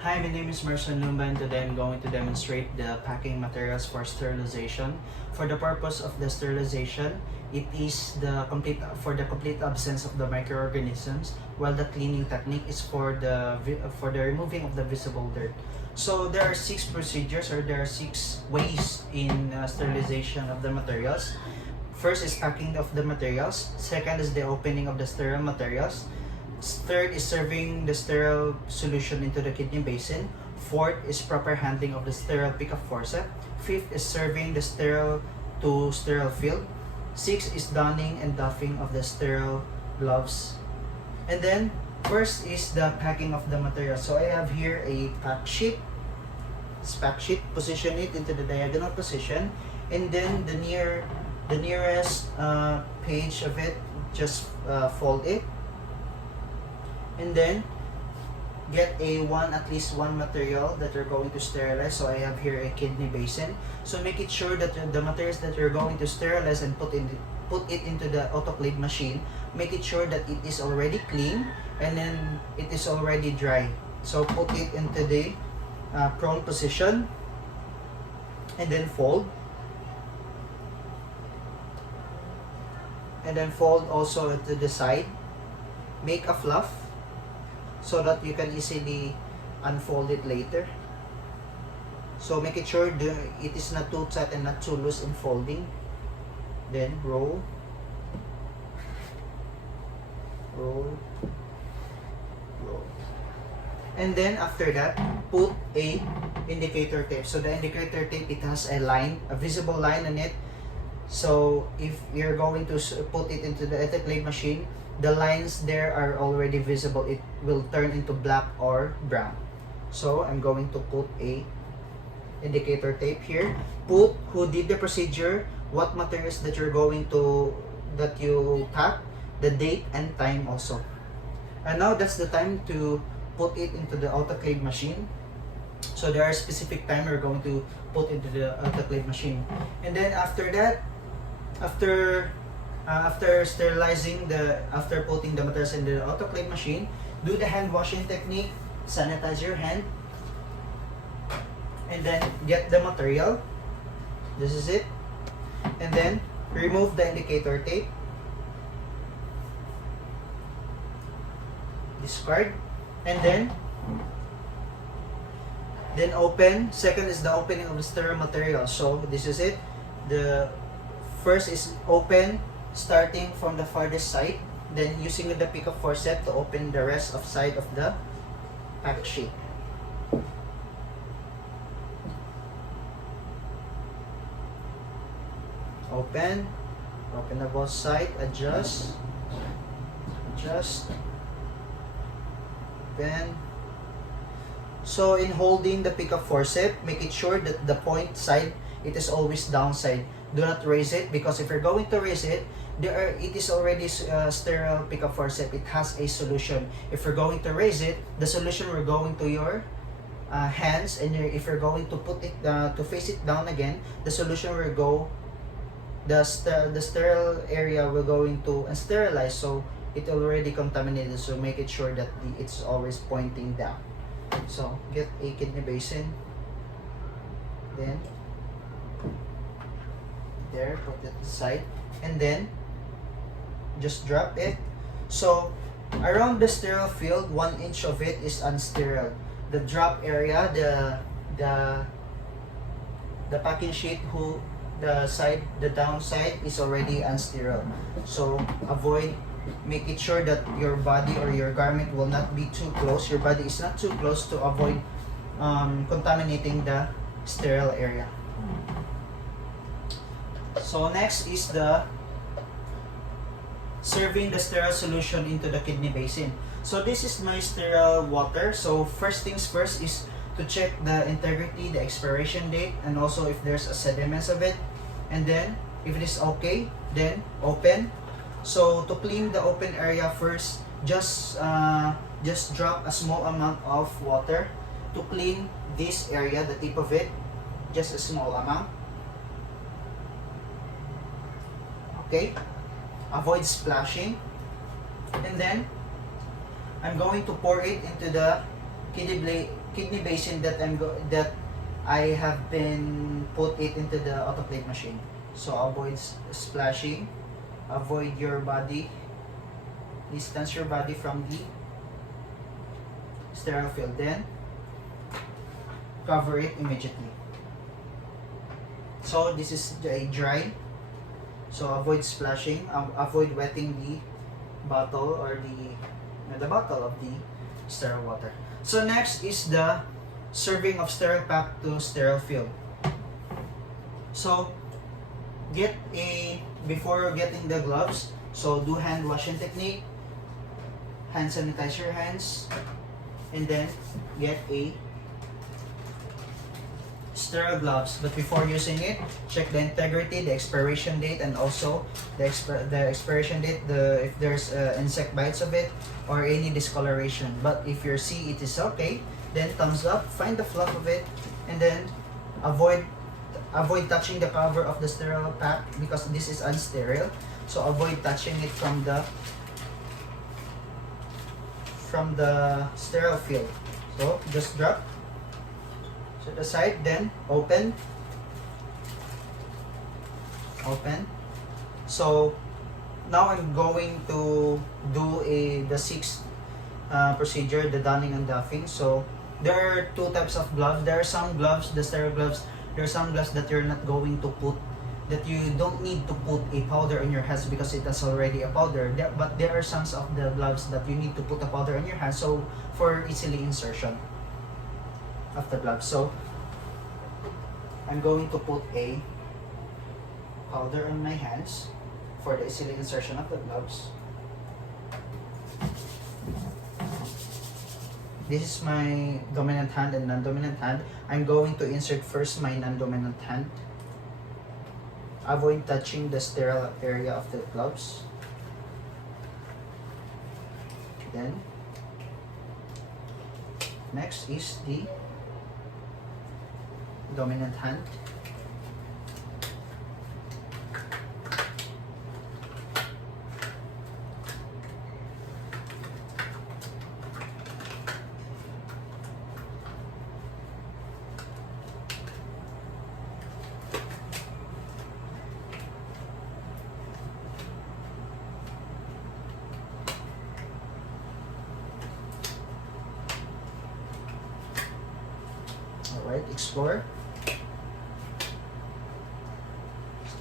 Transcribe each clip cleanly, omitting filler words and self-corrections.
Hi, my name is Merson Lumba and today I'm going to demonstrate the packing materials for sterilization. For the purpose of the sterilization, it is for the complete absence of the microorganisms, while the cleaning technique is for the removing of the visible dirt. So there are 6 procedures, or there are 6 ways in sterilization of the materials. First is packing of the materials. Second is the opening of the sterile materials. Third is serving the sterile solution into the kidney basin. Fourth is proper handling of the sterile pickup forceps. Fifth is serving the sterile to sterile field. Sixth is donning and doffing of the sterile gloves. And then first is the packing of the material. So I have here a pack sheet. This pack sheet, position it into the diagonal position, and then the nearest page of it, just fold it. And then get at least one material that you're going to sterilize. So I have here a kidney basin. So make it sure that the materials that you're going to sterilize and put it into the autoclave machine, make it sure that it is already clean and then it is already dry. So put it into the prone position and then fold. And then fold also to the side. Make a fluff so that you can easily unfold it later. So make it sure it is not too tight and not too loose in folding. Then roll, roll, roll. And then after that, put a indicator tape. So the indicator tape, it has a line, a visible line on it. So if you're going to put it into the autoclave machine, the lines there are already visible. It will turn into black or brown. So I'm going to put a indicator tape here. Put who did the procedure, what materials that you pack, the date and time also. And now that's the time to put it into the autoclave machine. So there are specific time we're going to put into the autoclave machine. And then after that, after putting the materials in the autoclave machine, do the hand washing technique. Sanitize your hand and then get the material. This is it. And then remove the indicator tape, discard, and then open. Second is the opening of the sterile material. So this is it. The first is open, starting from the farthest side, then using the pickup forceps to open the rest of side of the pack sheet. Open the both side, adjust, open. So in holding the pickup forceps, make it sure that the point side, it is always downside. Do not raise it, because if you're going to raise it, it is already sterile pickup forceps. It has a solution. If you're going to raise it, the solution will go into your hands, and if you're going to put it to face it down again, the solution will go. The sterile area will go into and sterilize. So it already contaminated. So make it sure that it's always pointing down. So get a kidney basin. Then there, put it aside, and then just drop it. So around the sterile field, 1 inch of it is unsterile. The drop area, the packing sheet, the downside is already unsterile. So make it sure that your body or your garment will not be too close. Your body is not too close to avoid contaminating the sterile area. So next is the serving the sterile solution into the kidney basin. So this is my sterile water. So first things first is to check the integrity, the expiration date, and also if there's a sediments of it. And then if it is okay, then open. So to clean the open area first, just drop a small amount of water to clean this area, the tip of it, just a small amount. Okay, avoid splashing. And then I'm going to pour it into the kidney basin that that I have been put it into the autoclave machine. So avoid splashing, avoid your body, distance your body from the sterile field, then cover it immediately. So this is a dry, so avoid splashing, avoid wetting the bottle or the bottle of the sterile water. So next is the serving of sterile pack to sterile field. So before getting the gloves, so do hand washing technique, hand sanitize your hands, and then get a sterile gloves. But before using it, check the integrity, the expiration date, and also the expiration date, if there's insect bites of it or any discoloration. But if you see it is okay, then thumbs up, find the fluff of it, and then avoid touching the cover of the sterile pack because this is unsterile. So avoid touching it from the sterile field. So just drop, set aside, then open. So now I'm going to do the sixth procedure, the donning and doffing. So there are two types of gloves. There are some gloves, the sterile gloves, there are some gloves that you're not going to put, that you don't need to put a powder on your hands because it has already a powder. But there are some of the gloves that you need to put a powder on your hands, so for easily insertion of the gloves. So I'm going to put a powder on my hands for the easily insertion of the gloves. This is my dominant hand and non-dominant hand. I'm going to insert first my non-dominant hand. Avoid touching the sterile area of the gloves. Then, next is the dominant hand. Alright, explore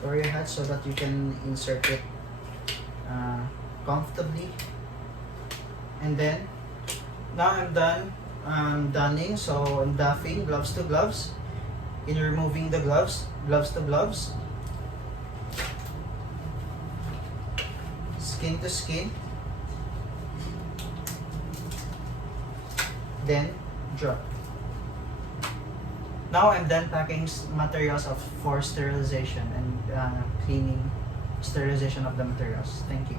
your head so that you can insert it comfortably. And then now I'm done donning, so I'm doffing, gloves to gloves. In removing the gloves to gloves, skin to skin, then drop. Now I'm done packing materials for sterilization and cleaning, sterilization of the materials. Thank you.